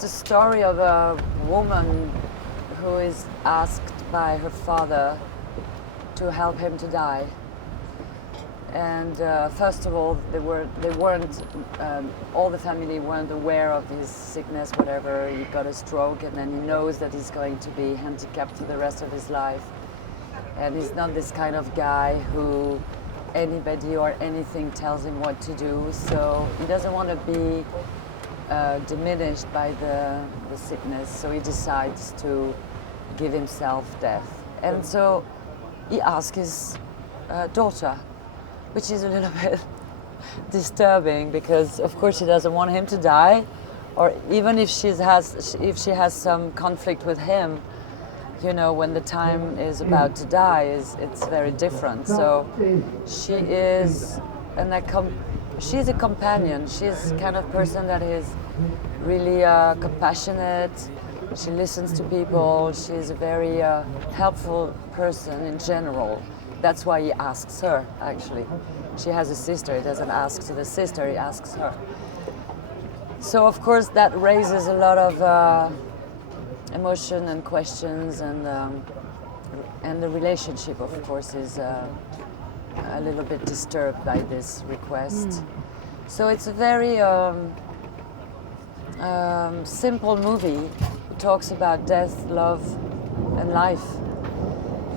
the story of a woman who is asked by her father to help him to die. And first of all, they weren't, all the family weren't aware of his sickness, whatever. He got a stroke, and then he knows that he's going to be handicapped for the rest of his life. And he's not this kind of guy who anybody or anything tells him what to do. So he doesn't want to be diminished by the sickness. So he decides to give himself death. And so he asks his daughter, which is a little bit disturbing, because of course she doesn't want him to die, or even if she has some conflict with him, you know, when the time is about to die, it's very different. So she is she's a companion. She's the kind of person that is really compassionate. She listens to people. She's a very helpful person in general. That's why he asks her, actually. She has a sister. He doesn't ask to the sister, he asks her. So, of course, that raises a lot of emotion and questions, and the relationship, of course, is a little bit disturbed by this request. So it's a very simple movie. It talks about death, love, and life.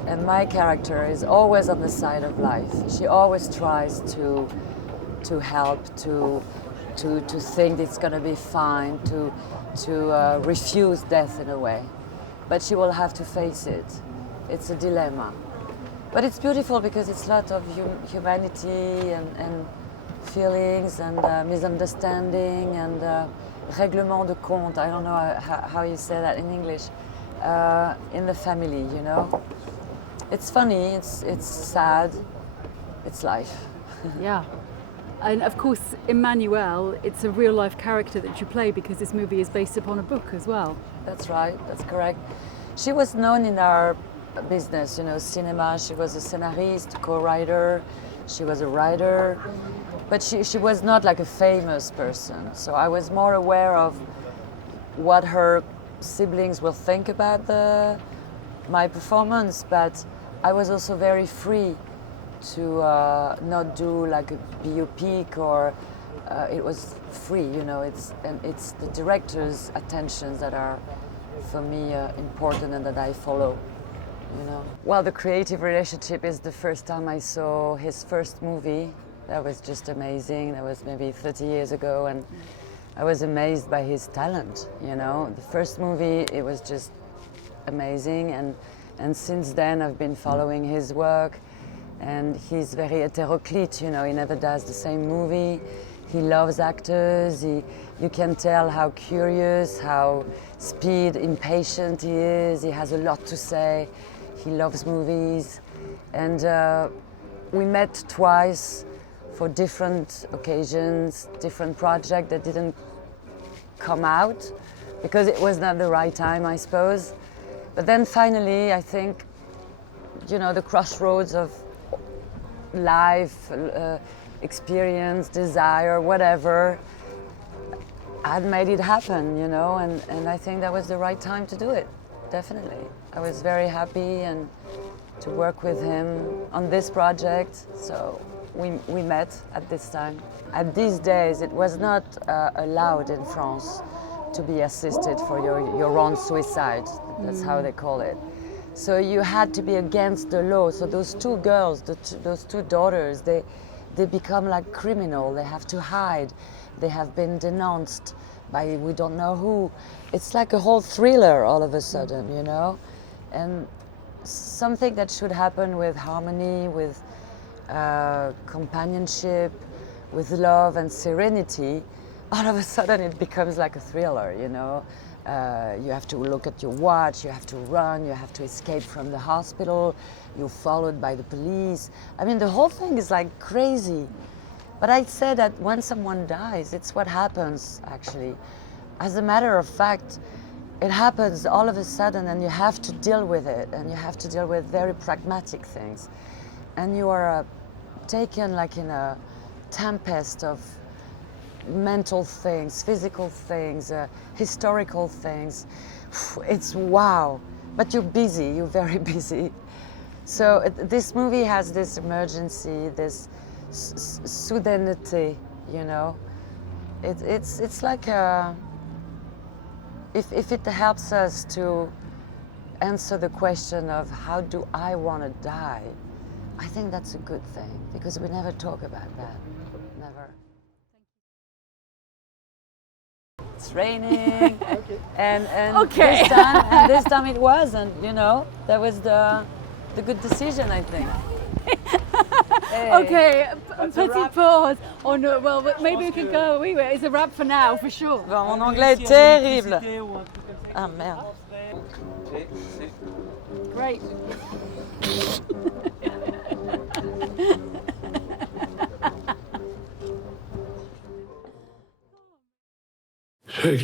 And my character is always on the side of life. She always tries to help, to think it's going to be fine, to refuse death in a way. But she will have to face it. It's a dilemma. But it's beautiful because it's a lot of humanity and feelings and misunderstanding and règlement de compte. I don't know how you say that in English. In the family, you know. It's funny, it's sad, it's life. Yeah. And of course, Emmanuelle, it's a real life character that you play, because this movie is based upon a book as well. That's right, that's correct. She was known in our business, you know, cinema. She was a scenarist, co-writer, she was a writer, but she was not like a famous person. So I was more aware of what her siblings will think about my performance, but I was also very free to not do like a biopic, or it was free, you know. It's the director's attentions that are, for me, important and that I follow, you know. Well, the creative relationship is the first time I saw his first movie. That was just amazing. That was maybe 30 years ago, and I was amazed by his talent, you know. The first movie, it was just amazing, and since then I've been following his work, and he's very heteroclite, you know. He never does the same movie. He loves actors. You can tell how curious, how impatient he is. He has a lot to say. He loves movies, and we met twice for different occasions, different projects that didn't come out because it was not the right time, I suppose. But then finally, I think, you know, the crossroads of life, experience, desire, whatever, had made it happen, you know, and I think that was the right time to do it, definitely. I was very happy and to work with him on this project, so we met at this time. At these days, it was not allowed in France to be assisted for your own suicide. That's how they call it. So you had to be against the law. So those two girls, those two daughters, they become like criminal. They have to hide. They have been denounced by we don't know who. It's like a whole thriller all of a sudden, you know? And something that should happen with harmony, with companionship, with love and serenity, all of a sudden it becomes like a thriller, you know. You have to look at your watch, you have to run, you have to escape from the hospital, you're followed by the police. I mean, the whole thing is like crazy. But I'd say that when someone dies, it's what happens, actually. As a matter of fact, it happens all of a sudden, and you have to deal with it, and you have to deal with very pragmatic things. And you are taken like in a tempest of mental things, physical things, historical things. It's wow. But you're busy, you're very busy. So this movie has this emergency, this soudaineté, you know. It's like if it helps us to answer the question of how do I want to die, I think that's a good thing, because we never talk about that, never. It's raining, and Okay. this time it wasn't, you know. That was the good decision, I think. Hey. Okay, petite pause. Oh no, well, maybe we can go. It's a wrap for now, for sure. Bon, mon anglais est terrible. Ah merde. Great. «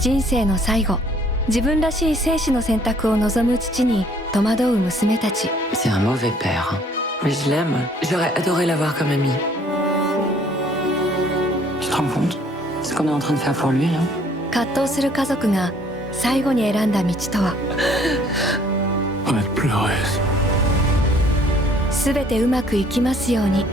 人生の最後、自分らしい生死の選択を望む父に戸惑う娘たち。 C'est un mauvais père, hein. Mais je l'aime. J'aurais adoré l'avoir comme ami. Tu te rends compte? Ce qu'on est en train de faire pour lui, là? 葛藤する家族が最後に選んだ道とは。すべてうまくいきますように。